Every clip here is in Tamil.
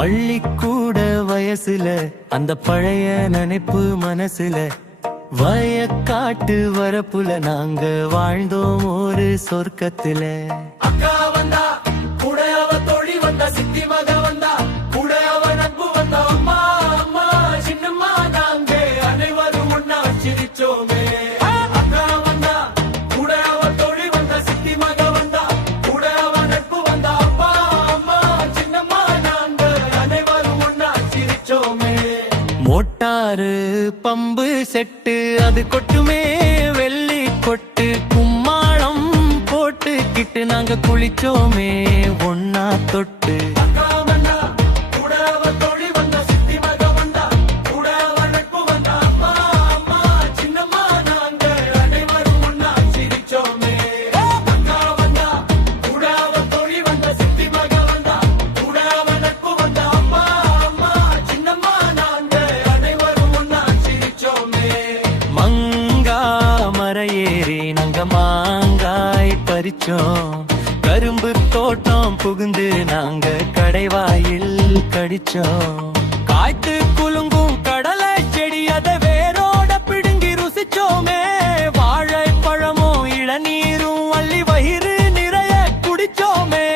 பள்ளிக்கூட வயசுல அந்த பழைய நினைப்பு மனசுல வயக்காட்டு வரப்புல நாங்க வாழ்ந்தோம் ஒரு சொர்க்கத்துல. அக்கா வந்தா கூட அவ தோழி வந்தா, சித்தி மக வந்தா கூட அவ நட்பு வந்தா, அம்மா அம்மா சின்னம்மா நாங்க அனைவரும் ஒன்னா சிரிச்சோமே. அக்கா வந்தா கூட அவ தோழி வந்தா, சித்தி மக வந்தா கூட அவ நட்பு வந்தா, அப்பா அம்மா சின்னம்மா நாங்க அனைவரும் ஒன்னா சிரிச்சோமே. மோட்டாரு பம்பு செட்டு அது கொட்டுமே வெள்ளி கொட்டு, கும்மாளம் போட்டுக்கிட்டு நாங்க குளிச்சோமே ஒன்னா தொட்டு. அக்கா வந்தா கூட அவ தோழி வந்தா, சித்தி மக வந்தா கூட அவ நட்பு வந்தா, அப்பா அம்மா சின்னம்மா நாங்க அனைவரும் ஒன்னா சிரிச்சோமே. அக்கா வந்தா கூட அவ தோழி வந்தா, சித்தி மக வந்தா கூட அவ நட்பு வந்தா, அப்பா அம்மா சின்னம்மா நாங்க அனைவரும் ஒன்னா சிரிச்சோமே. மங்கா மரையேறி நாங்க மாங்காய் பறிச்சோம், கரும்பு தோட்டம் புகுந்து நாங்க கடைவாயில் கடிச்சோம். காய்த்து குலுங்கும் கடலை செடி அதை வேரோட பிடுங்கி ருசிச்சோமே. வாழைப்பழமும் இளநீரும் அள்ளி வயிறு நிறைய குடிச்சோமே.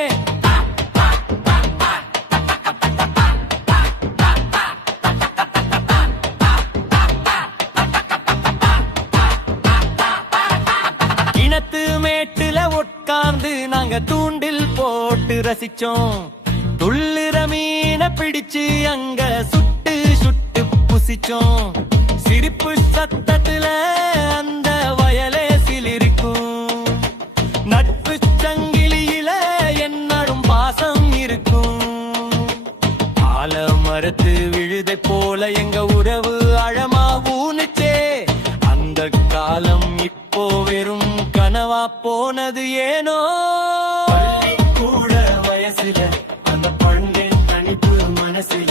கிணத்து மேட்டுல உட்கார்ந்து நாங்க தூண்டில் போட்டு ரசிச்சோம். துள்ளுற மீனை பிடிச்சு அங்க சுட்டு சுட்டு புசிச்சோம். சிரிப்பு சத்தத்துல அந்த வயலே சிலிருக்கும். நட்பு சங்கிலியில என்னடும் பாசம் இருக்கும். ஆல மரத்து விழுதை போல எங்க உறவு அழமா ஊனுச்சே. அந்த காலம் இப்போ வெறும் கனவா போனது ஏனோ. பள்ளிக்கூட வயசுல அந்த பழங்கின் தனிப்பு மனசுல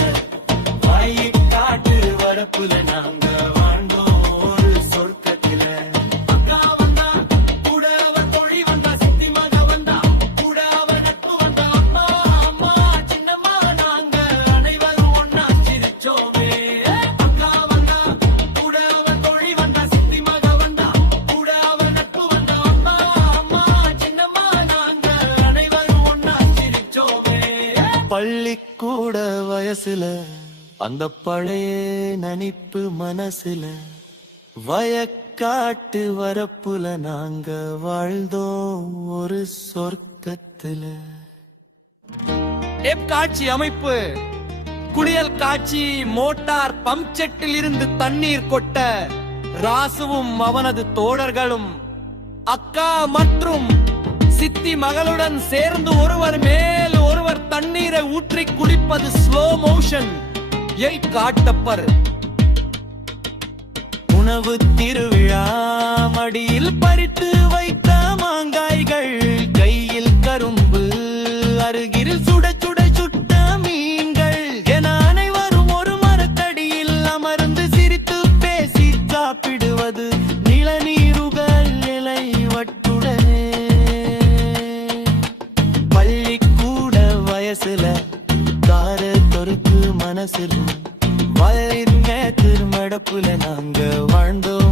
வயக்காட்டு வரப்புல நாங்க வாழ்ந்தோம் ஒரு சொர்க்கத்துல. அக்கா வந்தா கூட அவ தோழி வந்தா, சித்தி மக வந்தா கூட அவ நட்பு வந்தா, அப்பா அம்மா சின்னம்மா நாங்க அனைவரும் ஒன்னா சிரிச்சோமே. அக்கா வந்தா கூட அவ தோழி வந்தா, சித்தி மக வந்தா கூட அவ நட்பு வந்தா, அப்பா அம்மா சின்னம்மா நாங்க அனைவரும் ஒன்னா சிரிச்சோமே. பள்ளிக்கூட வயசுல அந்த பழைய நினைப்பு மனசுல வயக்காட்டு வரப்புல நாங்க வாழ்ந்தோம் ஒரு சொர்க்கத்துல. காட்சி அமைப்பு குளியல் காட்சி. மோட்டார் பம்ப் செட்டில் இருந்து தண்ணீர் கொட்ட ராசுவும் அவனது தோழர்களும் அக்கா மற்றும் சித்தி மகளுடன் சேர்ந்து ஒருவர் மேல் ஒருவர் தண்ணீரை ஊற்றி குடிப்பது ஸ்லோ மோஷன் காட்டப்பர். உணவு திருவிழா மடியில் பறித்து வைத்த மாங்காய்கள், கையில் கரும்பு அருகில் சுட சுட சுட்ட மீன்கள் என அனைவரும் ஒரு மரத்தடியில் அமர்ந்து சிரித்து பேசி சாப்பிடுவது நிலநீருகள் நிலை வட்டுடனே. பள்ளிக்கூட வயசுல தார தொருக்கு மனசிலும் வயலின் மேத்திரு மடப்புல நாங்க வாழ்ந்தோம்